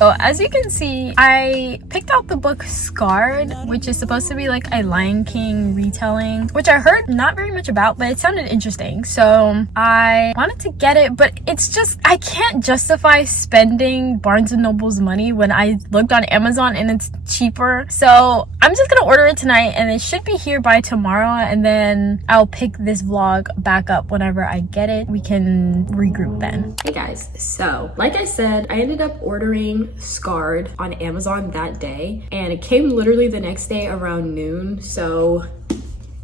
So as you can see, I picked out the book Scarred, which is supposed to be like a Lion King retelling, which I heard not very much about, but it sounded interesting. So I wanted to get it, but it's just, I can't justify spending Barnes & Noble's money when I looked on Amazon and it's cheaper. So I'm just gonna order it tonight and it should be here by tomorrow, and then I'll pick this vlog back up whenever I get it. We can regroup then. Hey guys, so like I said, I ended up ordering Scarred on Amazon that day, and it came literally the next day around noon. So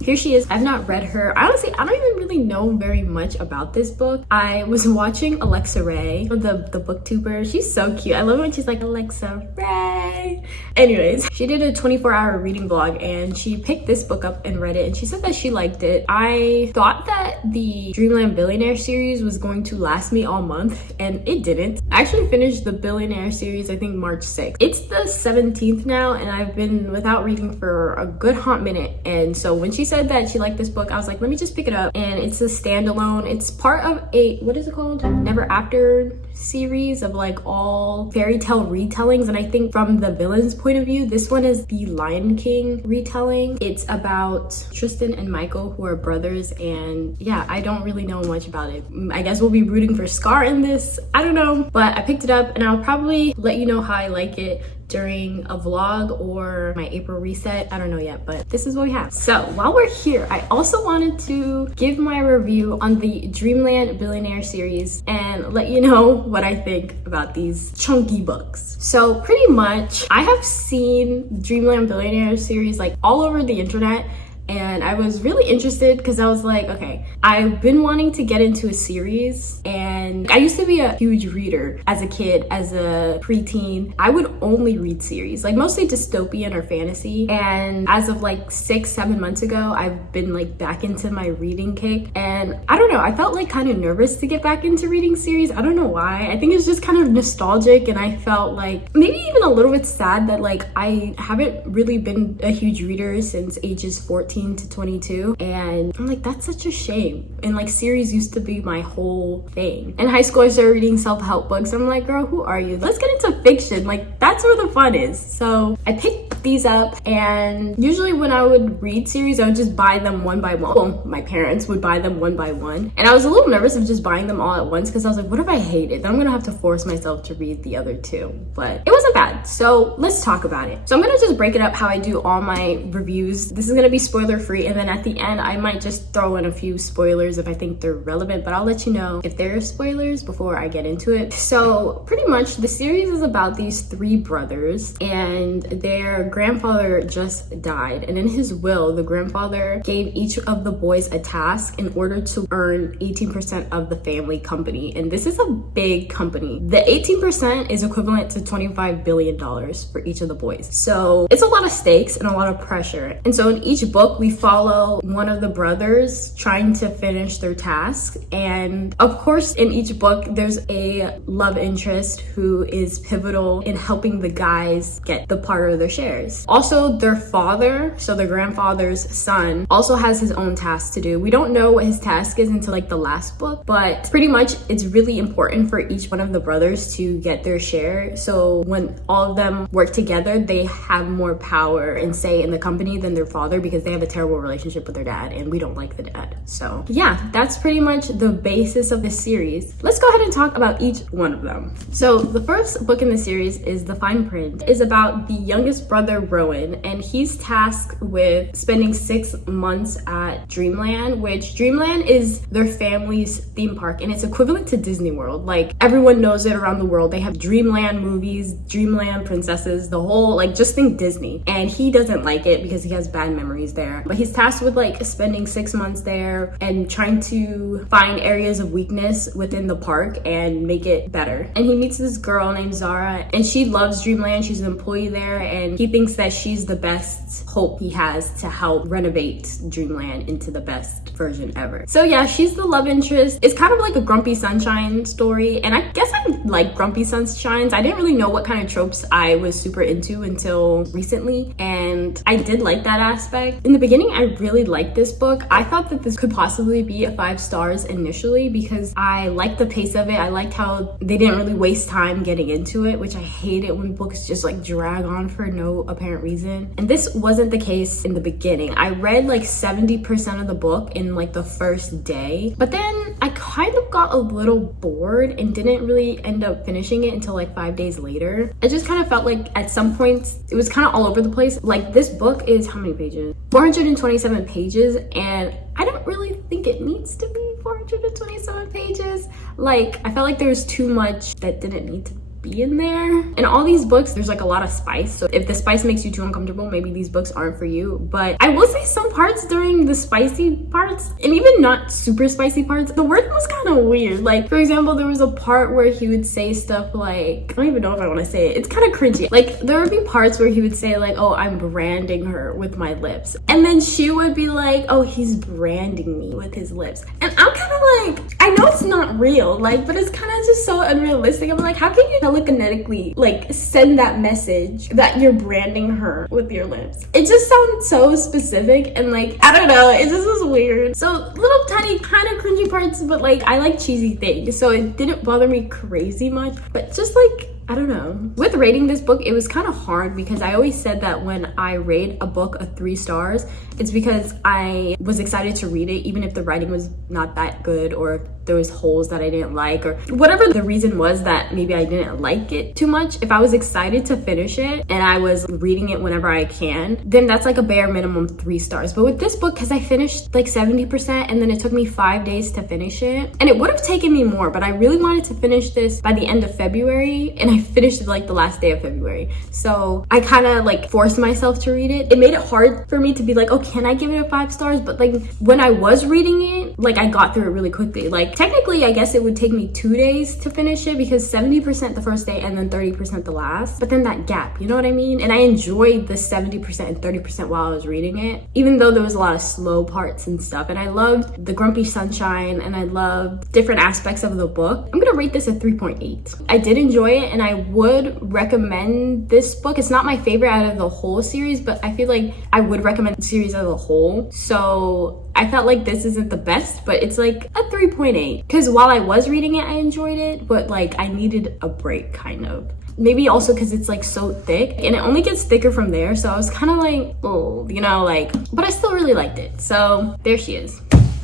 here she is. I've not read her. Honestly, I don't even really know very much about this book. I was watching Alexa Ray, the booktuber. She's so cute. I love when she's like, Alexa Ray. Anyways, she did a 24-hour reading vlog and she picked this book up and read it, and she said that she liked it. I thought that the Dreamland Billionaire series was going to last me all month, and it didn't. I actually finished the Billionaire series, I think March 6th. It's the 17th now, and I've been without reading for a good hot minute. And so when she said that she liked this book, I was like, let me just pick it up. And it's a standalone. It's part of a, what is it called? Never After series of like all fairy tale retellings. And I think from the villain's point of view, this one is the Lion King retelling. It's about Tristan and Michael, who are brothers. And yeah, I don't really know much about it. I guess we'll be rooting for Scar in this. I don't know, but I picked it up and I'll probably let you know how I like it during a vlog or my April reset. I don't know yet, but this is what we have. So while we're here, I also wanted to give my review on the Dreamland Billionaire series and let you know what I think about these chunky books. So pretty much, I have seen Dreamland Billionaire series like all over the internet, and I was really interested because I was like, okay, I've been wanting to get into a series, and I used to be a huge reader as a kid, as a preteen. I would only read series, like mostly dystopian or fantasy. And as of like 6-7 months ago, I've been like back into my reading kick. And I don't know, I felt like kind of nervous to get back into reading series. I don't know why. I think it's just kind of nostalgic, and I felt like maybe even a little bit sad that like I haven't really been a huge reader since ages 14 to 22, and I'm like, that's such a shame. And like series used to be my whole thing. In high school, I started reading self-help books. I'm like, girl, who are you? Let's get into fiction. Like, that's where the fun is. So I picked these up, and usually when I would read series, I would just buy them one by one. Well, my parents would buy them one by one, and I was a little nervous of just buying them all at once because I was like, what if I hate it? Then I'm gonna have to force myself to read the other two. But it wasn't bad. So let's talk about it. So I'm gonna just break it up how I do all my reviews. This is gonna be spoiler free, and then at the end I might just throw in a few spoilers if I think they're relevant, but I'll let you know if there are spoilers before I get into it. So pretty much the series is about these three brothers, and their grandfather just died, and in his will the grandfather gave each of the boys a task in order to earn 18% of the family company. And this is a big company. The 18% is equivalent to $25 billion for each of the boys, so it's a lot of stakes and a lot of pressure. And so in each book we follow one of the brothers trying to finish their task, and of course in each book there's a love interest who is pivotal in helping the guys get the part of their shares. Also, their father, so the grandfather's son, also has his own task to do. We don't know what his task is until like the last book, but pretty much it's really important for each one of the brothers to get their share. So when all of them work together, they have more power and say in the company than their father, because they have a terrible relationship with their dad, and we don't like the dad. So yeah, that's pretty much the basis of this series. Let's go ahead and talk about each one of them. So the first book in the series is The Fine Print. It's about the youngest brother, Rowan, and he's tasked with spending 6 months at Dreamland, which Dreamland is their family's theme park, and it's equivalent to Disney World. Like, everyone knows it around the world. They have Dreamland movies, Dreamland princesses, the whole, like, just think Disney. And he doesn't like it because he has bad memories there. But he's tasked with like spending 6 months there and trying to find areas of weakness within the park and make it better. And he meets this girl named Zara, and she loves Dreamland. She's an employee there, and he thinks thinks that she's the best hope he has to help renovate Dreamland into the best version ever. So yeah, she's the love interest. It's kind of like a Grumpy Sunshine story, and I guess I like Grumpy Sunshines. I didn't really know what kind of tropes I was super into until recently, and I did like that aspect. In the beginning, I really liked this book. I thought that this could possibly be a 5 stars initially because I liked the pace of it. I liked how they didn't really waste time getting into it, which I hate it when books just like drag on for no apparent reason. And this wasn't the case in the beginning. I read like 70% of the book in like the first day, but then I kind of got a little bored and didn't really end up finishing it until like 5 days later. I just kind of felt like at some points it was kind of all over the place. Like this book is how many pages? 427 pages, and I don't really think it needs to be 427 pages. Like I felt like there was too much that didn't need to be in there. In all these books, there's like a lot of spice, so if the spice makes you too uncomfortable, maybe these books aren't for you. But I will say some parts during the spicy parts, and even not super spicy parts, the wording was kind of weird. Like for example, there was a part where he would say stuff like, I don't even know if I want to say it, it's kind of cringy. Like there would be parts where he would say like, oh, I'm branding her with my lips, and then she would be like, oh, he's branding me with his lips. And I'm kind of like, I know it's not real, like, but it's kind of just so unrealistic. I'm like, how can you telekinetically like send that message that you're branding her with your lips? It just sounds so specific, and like I don't know, it just was weird. So little tiny kind of cringy parts, but like I like cheesy things, so it didn't bother me crazy much. But just like I don't know. With rating this book, it was kind of hard because I always said that when I rate a book a 3 stars, it's because I was excited to read it, even if the writing was not that good, or there was holes that I didn't like, or whatever the reason was that maybe I didn't like it too much. If I was excited to finish it and I was reading it whenever I can, then that's like a bare minimum 3 stars. But with this book, because I finished like 70% and then it took me 5 days to finish it, and it would have taken me more, but I really wanted to finish this by the end of February, and I finished it like the last day of February. So I kind of like forced myself to read it. It made it hard for me to be like, oh, can I give it a 5 stars? But like when I was reading it, like I got through it really quickly. Like technically, I guess it would take me 2 days to finish it because 70% the first day and then 30% the last. But then that gap, you know what I mean? And I enjoyed the 70% and 30% while I was reading it, even though there was a lot of slow parts and stuff. And I loved the Grumpy Sunshine, and I loved different aspects of the book. I'm gonna rate this a 3.8. I did enjoy it, and I would recommend this book. It's not my favorite out of the whole series, but I feel like I would recommend the series as a whole. So I felt like this isn't the best, but it's like a 3.8 because while I was reading it, I enjoyed it, but like I needed a break kind of. Maybe also because it's like so thick, and it only gets thicker from there, so I was kind of like, oh, you know, like, but I still really liked it. So there she is.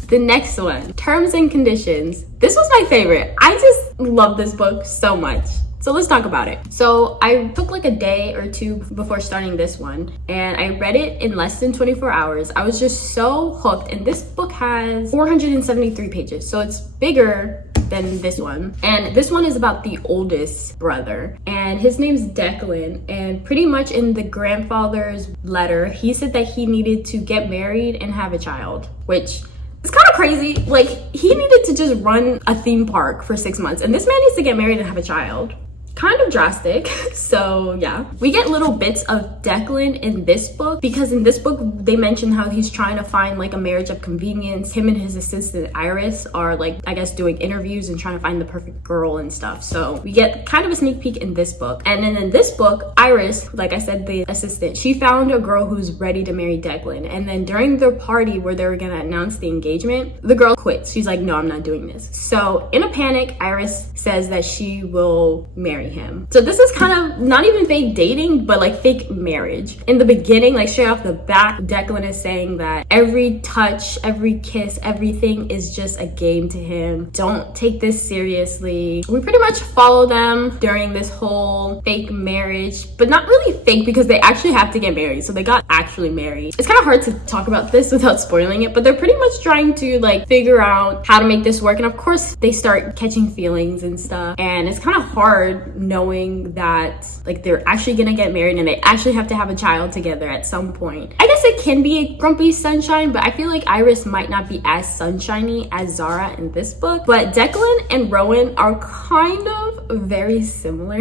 The next one, Terms and Conditions. This was my favorite. I just love this book so much. So let's talk about it. So I took like a day or two before starting this one, and I read it in less than 24 hours. I was just so hooked, and this book has 473 pages, so it's bigger than this one. And this one is about the oldest brother, and his name's Declan, and pretty much in the grandfather's letter, he said that he needed to get married and have a child, which it's kind of crazy. Like, he needed to just run a theme park for 6 months, and this man needs to get married and have a child. Kind of drastic. So yeah, we get little bits of Declan in this book, because in this book they mention how he's trying to find like a marriage of convenience. Him and his assistant Iris are like, I guess, doing interviews and trying to find the perfect girl and stuff. So we get kind of a sneak peek in this book. And then in this book, Iris, like I said, the assistant, she found a girl who's ready to marry Declan, and then during the party where they were gonna announce the engagement, the girl quits. She's like, no, I'm not doing this. So in a panic, Iris says that she will marry him. So this is kind of not even fake dating, but like fake marriage. In the beginning, like straight off the bat, Declan is saying that every touch, every kiss, everything is just a game to him. Don't take this seriously. We pretty much follow them during this whole fake marriage, but not really fake because they actually have to get married. So they got actually married. It's kind of hard to talk about this without spoiling it, but they're pretty much trying to like figure out how to make this work. And of course they start catching feelings and stuff, and it's kind of hard knowing that like they're actually gonna get married and they actually have to have a child together at some point. I guess it can be a grumpy sunshine, but I feel like Iris might not be as sunshiny as Zara in this book. But Declan and Rowan are kind of very similar.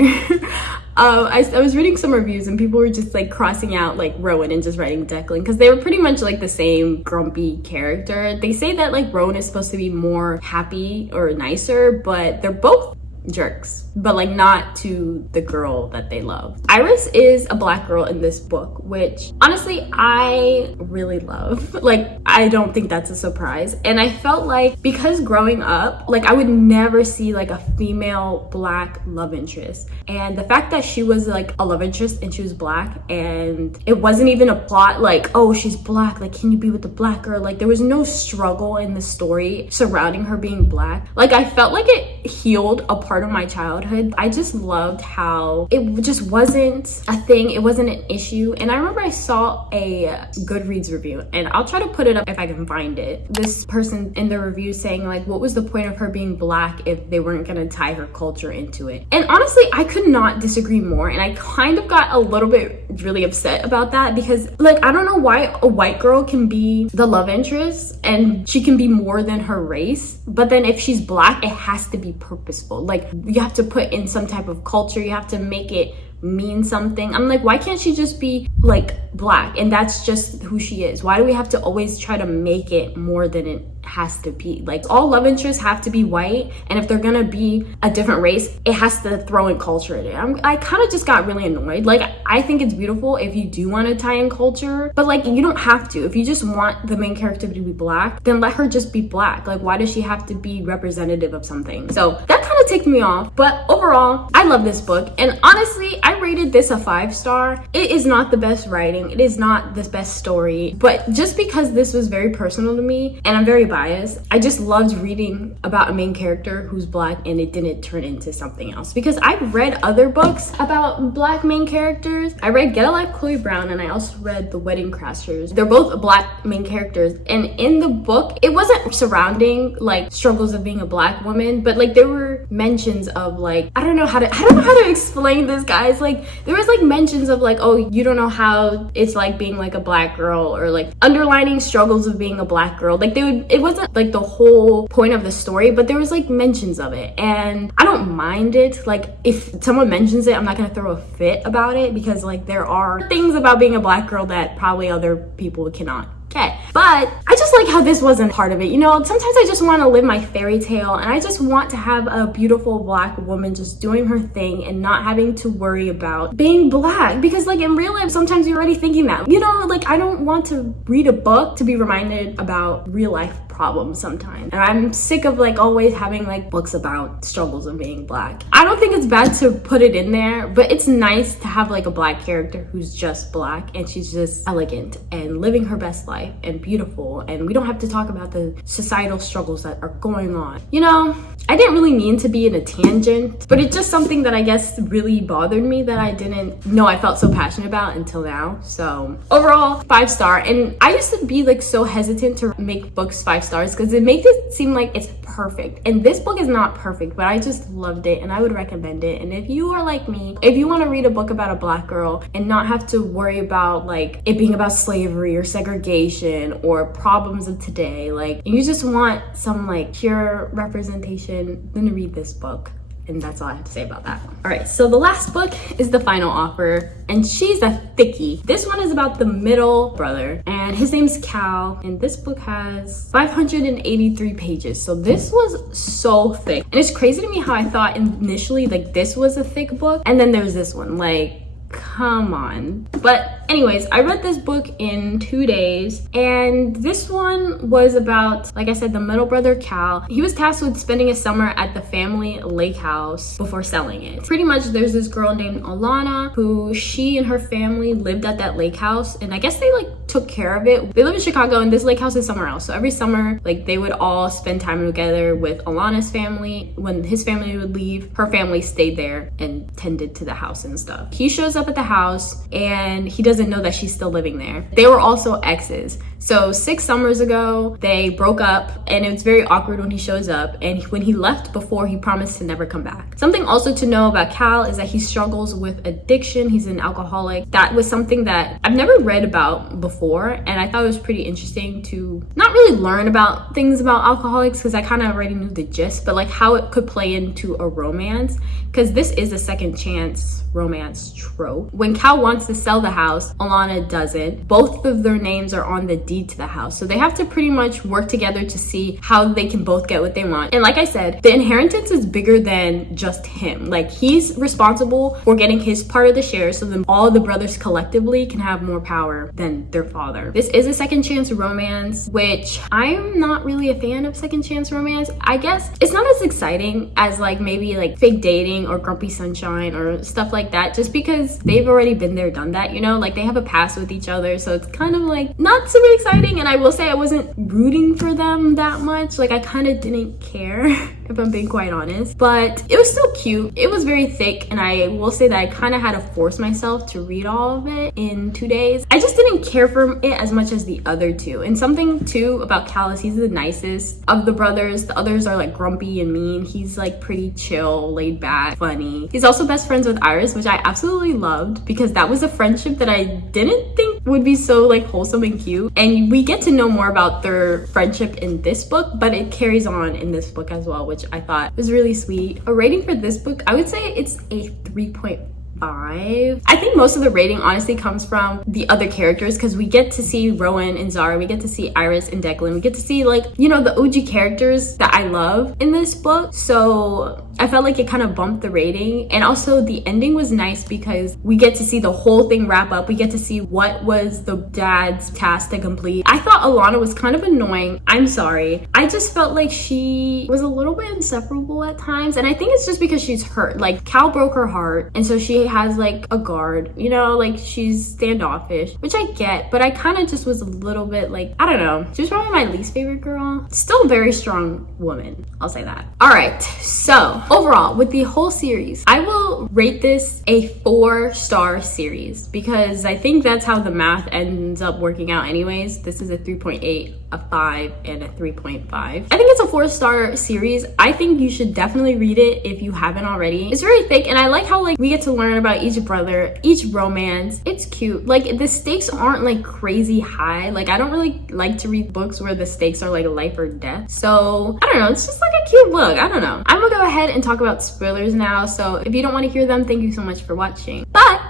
I was reading some reviews and people were just like crossing out like Rowan and just writing Declan because they were pretty much like the same grumpy character. They say that like Rowan is supposed to be more happy or nicer, but they're both jerks, but like not to the girl that they love. Iris is a black girl in this book, which honestly I really love. Like I don't think that's a surprise, and I felt like because growing up like I would never see like a female black love interest, and the fact that she was like a love interest and she was black and it wasn't even a plot like, oh, she's black, like can you be with the black girl? Like there was no struggle in the story surrounding her being black. Like I felt like it healed a part of my childhood. I just loved how it just wasn't a thing, it wasn't an issue. And I remember I saw a Goodreads review, and I'll try to put it up if I can find it. This person in the review saying like, what was the point of her being black if they weren't gonna tie her culture into it? And honestly, I could not disagree more, and I kind of got a little bit really upset about that because like I don't know why a white girl can be the love interest and she can be more than her race, but then if she's black it has to be purposeful. Like you have to put in some type of culture, you have to make it mean something. I'm like, why can't she just be like black and that's just who she is? Why do we have to always try to make it more than it has to be? Like all love interests have to be white, and if they're gonna be a different race it has to throw in culture in it. I kind of just got really annoyed. Like I think it's beautiful if you do want to tie in culture, but like you don't have to. If you just want the main character to be black, then let her just be black. Like why does she have to be representative of something? So that kind of ticked me off. But overall I love this book, and honestly I rated this a 5-star. It is not the best writing, it is not the best story, but just because this was very personal to me and I'm very biased, I just loved reading about a main character who's black and it didn't turn into something else. Because I've read other books about black main characters. I read Get a Life Chloe Brown, and I also read The Wedding Crashers. They're both black main characters, and in the book it wasn't surrounding like struggles of being a black woman, but like there were mentions of like I don't know how to explain this, guys. Like there was like mentions of like, oh, you don't know how it's like being like a black girl, or like underlining struggles of being a black girl. Like it wasn't like the whole point of the story, but there was like mentions of it, and I don't mind it. Like if someone mentions it I'm not gonna throw a fit about it, because like there are things about being a black girl that probably other people cannot. Okay, but I just like how this wasn't part of it. You know, sometimes I just want to live my fairy tale, and I just want to have a beautiful black woman just doing her thing and not having to worry about being black, because like in real life sometimes you're already thinking that, you know. Like I don't want to read a book to be reminded about real life problems sometimes, and I'm sick of like always having like books about struggles of being black. I don't think it's bad to put it in there, but it's nice to have like a black character who's just black and she's just elegant and living her best life and beautiful, and we don't have to talk about the societal struggles that are going on. You know, I didn't really mean to be in a tangent, but it's just something that I guess really bothered me that I didn't know I felt so passionate about until now. So overall 5-star, and I used to be like so hesitant to make books 5 stars because it makes it seem like it's perfect, and this book is not perfect, but I just loved it and I would recommend it. And if you are like me, if you want to read a book about a black girl and not have to worry about like it being about slavery or segregation or problems of today, like you just want some like pure representation, then read this book. And that's all I have to say about that. All right, so the last book is The Final Offer, and she's a thickie. This one is about the middle brother, and his name's Cal, and this book has 583 pages. So this was so thick. And it's crazy to me how I thought initially like this was a thick book, and then there's this one, like, come on. But anyways, I read this book in 2 days, and this one was about, like I said, the middle brother Cal. He was tasked with spending a summer at the family lake house before selling it. Pretty much there's this girl named Alana who she and her family lived at that lake house, and I guess they like took care of it. They live in Chicago and this lake house is somewhere else, so every summer like they would all spend time together with Alana's family. When his family would leave, her family stayed there and tended to the house and stuff. He shows up at the house and he doesn't know that she's still living there. They were also exes. So 6 summers ago, they broke up, and it's very awkward when he shows up. And when he left before, he promised to never come back. Something also to know about Cal is that he struggles with addiction. He's an alcoholic. That was something that I've never read about before, and I thought it was pretty interesting to not really learn about things about alcoholics, because I kind of already knew the gist, but like how it could play into a romance, because this is a second chance romance trope. When Cal wants to sell the house, Alana doesn't. Both of their names are on the deed to the house, so they have to pretty much work together to see how they can both get what they want. And like I said, the inheritance is bigger than just him. Like, he's responsible for getting his part of the share, so then all the brothers collectively can have more power than their father. This is a second chance romance, which I'm not really a fan of second chance romance. I guess it's not as exciting as like maybe like fake dating or grumpy sunshine or stuff like that, just because they've already been there, done that, you know, like they have a past with each other, so it's kind of like not super exciting. And I will say I wasn't rooting for them that much. Like, I kind of didn't care if I'm being quite honest, but it was still cute. It was very thick, and I will say that I kind of had to force myself to read all of it in 2 days. I just didn't care for it as much as the other two. And something too about Cal is he's the nicest of the brothers. The others are like grumpy and mean. He's like pretty chill, laid back, funny. He's also best friends with Iris, which I absolutely loved, because that was a friendship that I didn't think would be so like wholesome and cute. And we get to know more about their friendship in this book, but it carries on in this book as well, which I thought was really sweet. A rating for this book, I would say it's a 3.5. I think most of the rating honestly comes from the other characters, because we get to see Rowan and Zara, we get to see Iris and Declan, we get to see, like, you know, the OG characters that I love in this book. So I felt like it kind of bumped the rating. And also the ending was nice because we get to see the whole thing wrap up. We get to see what was the dad's task to complete. I thought Alana was kind of annoying. I'm sorry. I just felt like she was a little bit insufferable at times. And I think it's just because she's hurt. Like, Cal broke her heart, and so she has like a guard, you know, like she's standoffish, which I get, but I kind of just was a little bit like, I don't know. She was probably my least favorite girl. Still a very strong woman, I'll say that. All right, so overall with the whole series, I will rate this a 4-star series, because I think that's how the math ends up working out anyways. This is a 3.8, a 5, and a 3.5. I think it's a 4-star series. I think you should definitely read it if you haven't already. It's very thick, and I like how like we get to learn about each brother, each romance. It's cute. Like, the stakes aren't like crazy high. Like, I don't really like to read books where the stakes are like life or death. So I don't know, it's just like a cute book. I don't know. I'm gonna go ahead and talk about spoilers now, so if you don't want to hear them, thank you so much for watching. But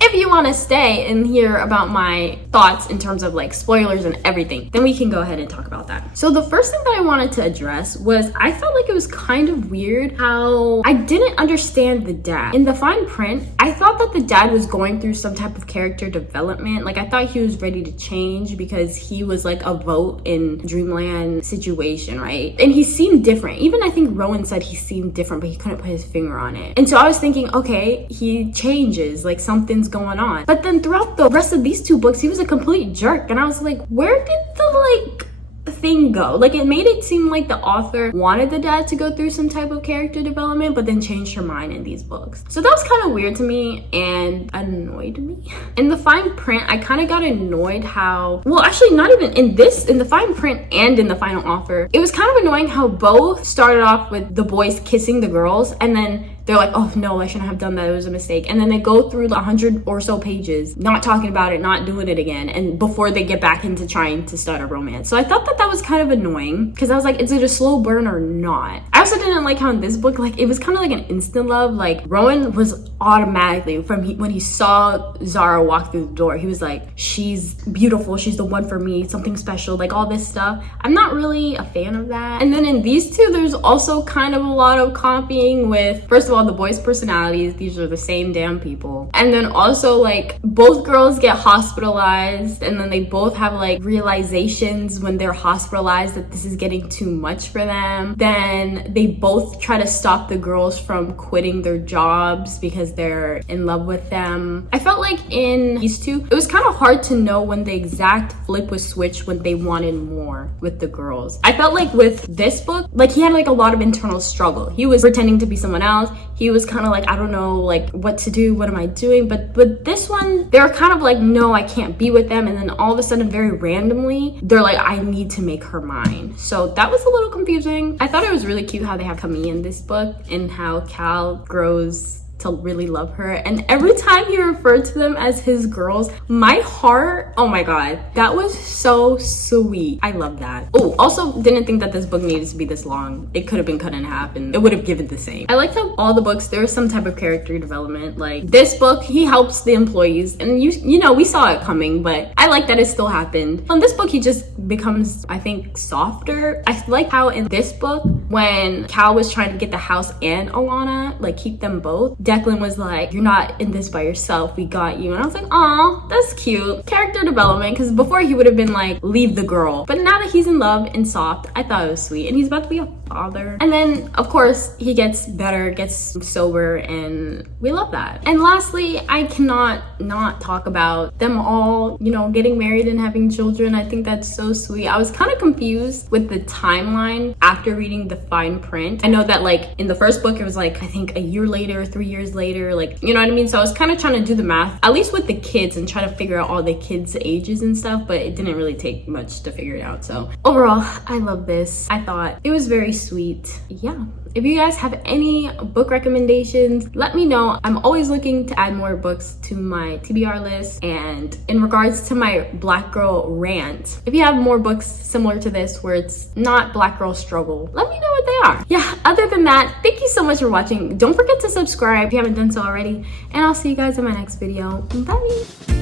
if you want to stay and hear about my thoughts in terms of like spoilers and everything, then we can go ahead and talk about that. So the first thing that I wanted to address was I felt like it was kind of weird how I didn't understand the dad. In the fine print, I thought that the dad was going through some type of character development. Like, I thought he was ready to change because he was like a vote in Dreamland situation, right? And he seemed different. Even I think Rowan said he seemed different, but he couldn't put his finger on it. And so I was thinking, okay, he changes, like something's going on. But then throughout the rest of these 2 books, he was a complete jerk, and I was like, where did the like thing go? Like, it made it seem like the author wanted the dad to go through some type of character development, but then changed her mind in these books. So that was kind of weird to me and annoyed me. In the fine print, I kind of got annoyed how, well, actually not even in this, in the fine print and in the final offer, it was kind of annoying how both started off with the boys kissing the girls, and then they're like, oh no, I shouldn't have done that, it was a mistake. And then they go through 100 or so pages, not talking about it, not doing it again, and before they get back into trying to start a romance. So I thought that that was kind of annoying, because I was like, is it a slow burn or not? I also didn't like how in this book, like, it was kind of like an instant love. Like, Rowan was automatically, when he saw Zara walk through the door, he was like, she's beautiful, she's the one for me, something special, like all this stuff. I'm not really a fan of that. And then in these 2, there's also kind of a lot of copying with, first of all, the boys' personalities. These are the same damn people. And then also, like, both girls get hospitalized, and then they both have like realizations when they're hospitalized that this is getting too much for them. Then they both try to stop the girls from quitting their jobs because they're in love with them. I felt like in these 2, it was kind of hard to know when the exact flip was switched when they wanted more with the girls. I felt like with this book, like, he had like a lot of internal struggle. He was pretending to be someone else. he was kind of like, I don't know like what to do, what am I doing? But with this one, they're kind of like, no, I can't be with them. And then all of a sudden, very randomly, they're like, I need to make her mine. So that was a little confusing. I thought it was really cute how they have Camille in this book and how Cal grows to really love her, and every time he referred to them as his girls, my heart, oh my god, that was so sweet. I love that. Oh, also didn't think that this book needed to be this long. It could have been cut in half and it would have given the same. I liked how all the books there was some type of character development. Like this book, he helps the employees, and you know, we saw it coming, but I like that it still happened. On this book, he just becomes, I think, softer. I like how in this book, when Cal was trying to get the house and Alana, like keep them both, Declan was like, you're not in this by yourself, we got you. And I was like, aw, that's cute. Character development, because before he would have been like, leave the girl. But now that he's in love and soft, I thought it was sweet. And he's about to be a father. And then, of course, he gets better, gets sober, and we love that. And lastly, I cannot not talk about them all, you know, getting married and having children. I think that's so sweet. I was kind of confused with the timeline after reading the fine print. I know that like in the first book, it was like, I think a year later, 3 years later, like, you know what I mean? So I was kind of trying to do the math, at least with the kids, and try to figure out all the kids' ages and stuff, but it didn't really take much to figure it out. So overall, I love this. I thought it was very sweet. Yeah. If you guys have any book recommendations, let me know. I'm always looking to add more books to my TBR list. And in regards to my Black Girl rant, if you have more books similar to this where it's not Black Girl struggle, let me know what they are. Yeah, other than that, thank you so much for watching. Don't forget to subscribe if you haven't done so already. And I'll see you guys in my next video. Bye!